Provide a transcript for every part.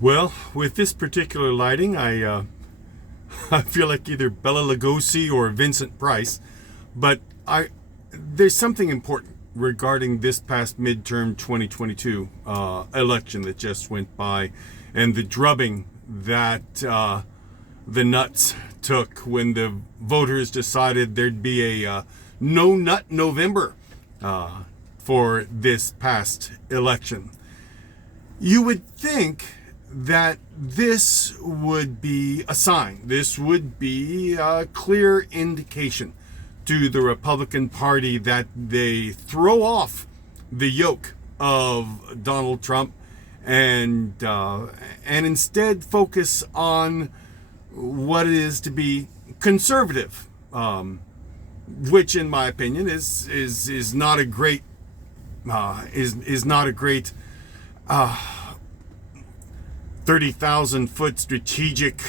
Well, with this particular lighting, I feel like either Bela Lugosi or Vincent Price, but I there's something important regarding this past midterm 2022 election that just went by, and the drubbing that the nuts took when the voters decided there'd be a no nut November for this past election. You would think that this would be a sign. This would be a clear indication to the Republican Party that they throw off the yoke of Donald Trump and instead focus on what it is to be conservative, which, in my opinion, is not a great is not a great 30,000-foot strategic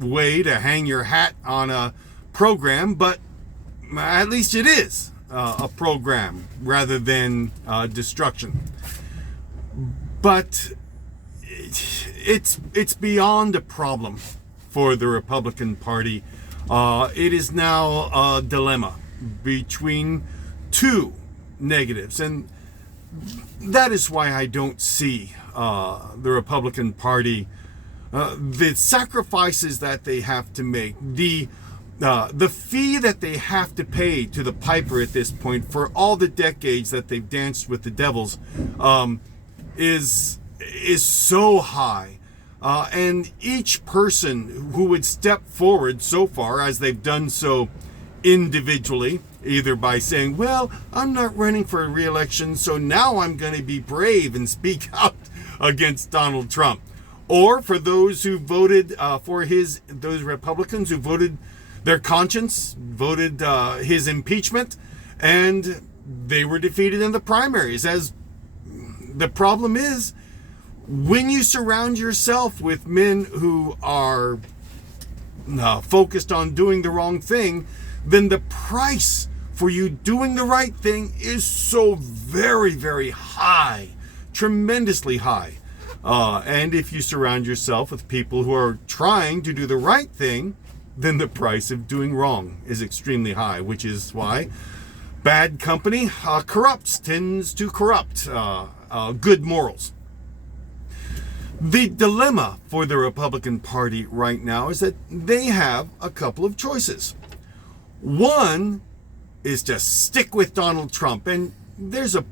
way to hang your hat on a program, but at least it is a program rather than destruction. But it's beyond a problem for the Republican Party. It is now a dilemma between two negatives, and that is why I don't see the Republican Party, the sacrifices that they have to make, the fee that they have to pay to the piper at this point for all the decades that they've danced with the devils, is so high. And each person who would step forward so far, as they've done so individually, either by saying, well, I'm not running for a re-election, so now I'm going to be brave and speak out against Donald Trump. Or for those who voted those Republicans who voted their conscience, voted his impeachment, and they were defeated in the primaries. As the problem is, when you surround yourself with men who are focused on doing the wrong thing, then the price for you doing the right thing is so very, very high, tremendously high. And if you surround yourself with people who are trying to do the right thing, then the price of doing wrong is extremely high, which is why bad company tends to corrupt good morals. The dilemma for the Republican Party right now is that they have a couple of choices. One is to stick with Donald Trump, and there's a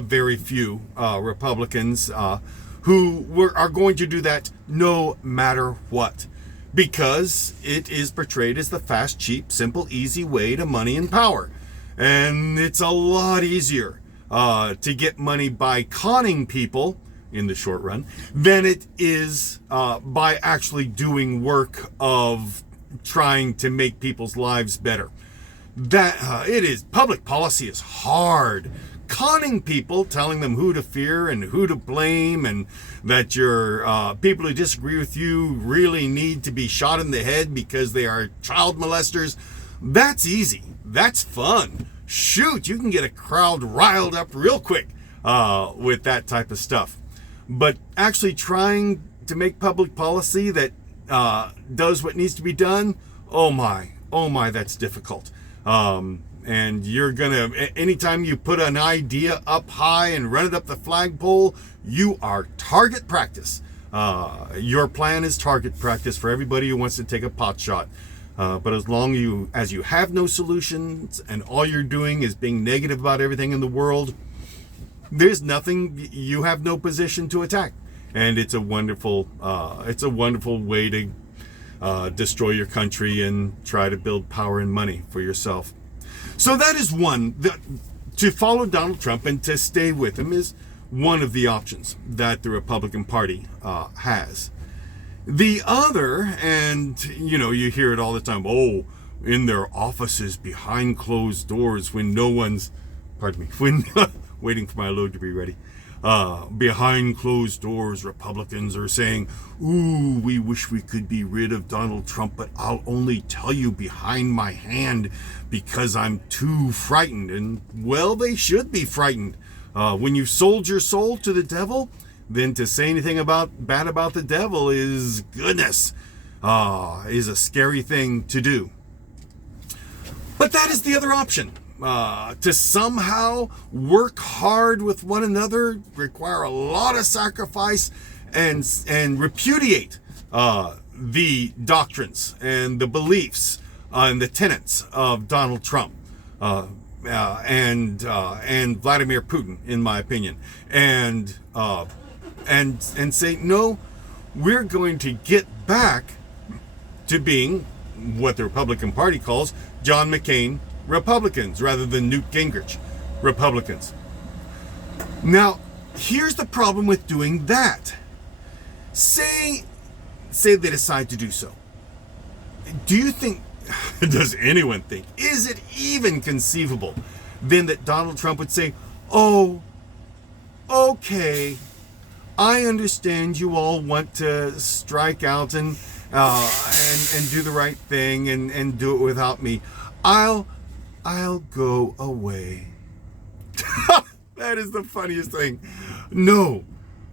very few Republicans who are going to do that no matter what, because it is portrayed as the fast, cheap, simple, easy way to money and power. And it's a lot easier to get money by conning people in the short run than it is by actually doing work of trying to make people's lives better. That it is, public policy is hard. Conning people, telling them who to fear and who to blame, and that your people who disagree with you really need to be shot in the head because they are child molesters, that's easy. That's fun. Shoot, you can get a crowd riled up real quick with that type of stuff. But actually trying to make public policy that does what needs to be done, oh my, that's difficult. And you're gonna, anytime you put an idea up high and run it up the flagpole, you are target practice. Your plan is target practice for everybody who wants to take a pot shot. But as long as you have no solutions and all you're doing is being negative about everything in the world, there's nothing, you have no position to attack. And it's a wonderful way to destroy your country and try to build power and money for yourself. So that is one. To follow Donald Trump and to stay with him is one of the options that the Republican Party has. The other, and you hear it all the time, in their offices behind closed doors when no one's, when waiting for my load to be ready. Behind closed doors, Republicans are saying, ooh, we wish we could be rid of Donald Trump, but I'll only tell you behind my hand because I'm too frightened. And, well, they should be frightened. When you sold your soul to the devil, then to say anything bad about the devil is goodness, is a scary thing to do. But that is the other option. To somehow work hard with one another, require a lot of sacrifice, and repudiate the doctrines and the beliefs and the tenets of Donald Trump and Vladimir Putin, in my opinion, and say no, we're going to get back to being what the Republican Party calls John McCain Republicans rather than Newt Gingrich Republicans. Now, here's the problem with doing that. Say they decide to do so. Do you think, does anyone think, is it even conceivable then that Donald Trump would say, oh, okay, I understand you all want to strike out and do the right thing and do it without me. I'll go away. That is the funniest thing. No,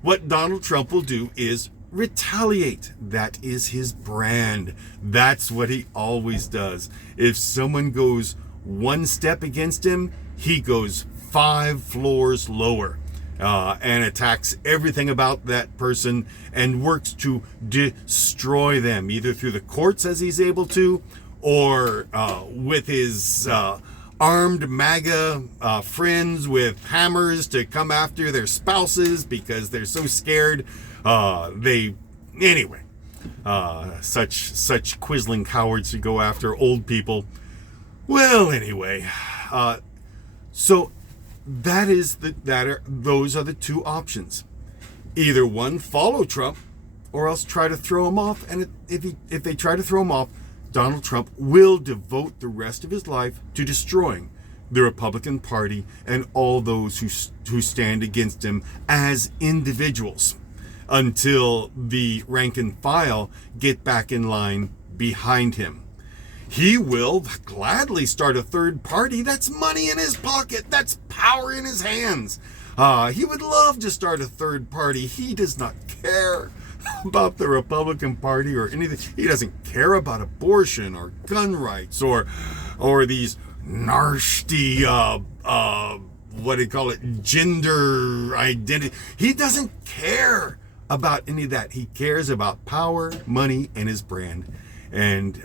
what Donald Trump will do is retaliate. That is his brand. That's what he always does. If someone goes one step against him, he goes 5 floors lower and attacks everything about that person and works to destroy them, either through the courts as he's able to, or with his armed MAGA friends with hammers to come after their spouses because they're so scared. Such quisling cowards to go after old people. Well, anyway, so those are the two options. Either one, follow Trump, or else try to throw him off. And if they try to throw him off, Donald Trump will devote the rest of his life to destroying the Republican Party and all those who stand against him as individuals, until the rank and file get back in line behind him. He will gladly start a third party. That's money in his pocket. That's power in his hands. He would love to start a third party. He does not care about the Republican Party or anything. He doesn't care about abortion or gun rights or these nasty what do you call it, gender identity. He doesn't care about any of that. He cares about power, money, and his brand. And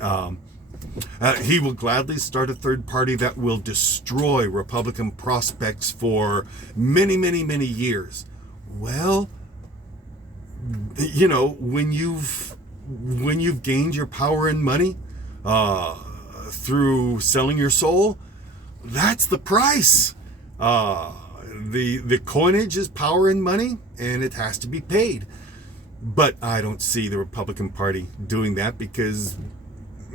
he will gladly start a third party that will destroy Republican prospects for many, many, many years. Well, you know, when you've gained your power and money through selling your soul, that's the price. The coinage is power and money, and it has to be paid. But I don't see the Republican Party doing that, because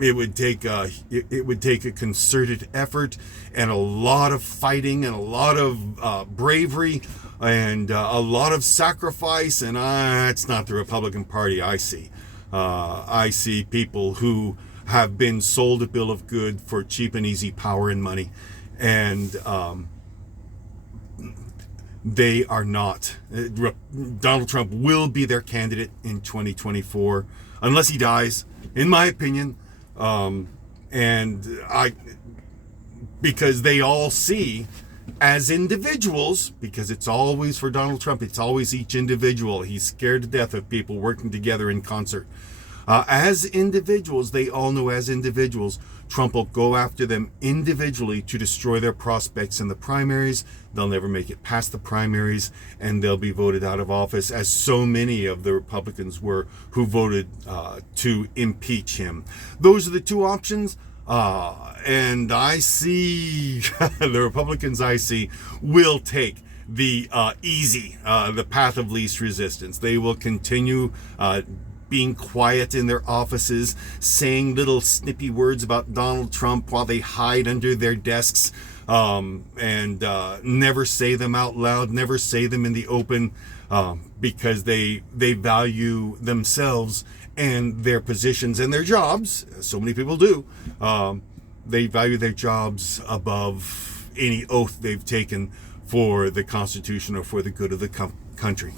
it would take a concerted effort and a lot of fighting and a lot of bravery and a lot of sacrifice, and it's not the Republican Party I see. I see people who have been sold a bill of good for cheap and easy power and money, and they are not. Donald Trump will be their candidate in 2024, unless he dies, in my opinion. Because they all see as individuals, because it's always for Donald Trump, it's always each individual. He's scared to death of people working together in concert. As individuals, they all know as individuals, Trump will go after them individually to destroy their prospects in the primaries. They'll never make it past the primaries, and they'll be voted out of office, as so many of the Republicans were who voted to impeach him. Those are the two options. And I see the Republicans I see will take the the path of least resistance. They will continue being quiet in their offices, saying little snippy words about Donald Trump while they hide under their desks, and never say them out loud, never say them in the open, because they value themselves and their positions and their jobs, as so many people do. They value their jobs above any oath they've taken for the Constitution or for the good of the country.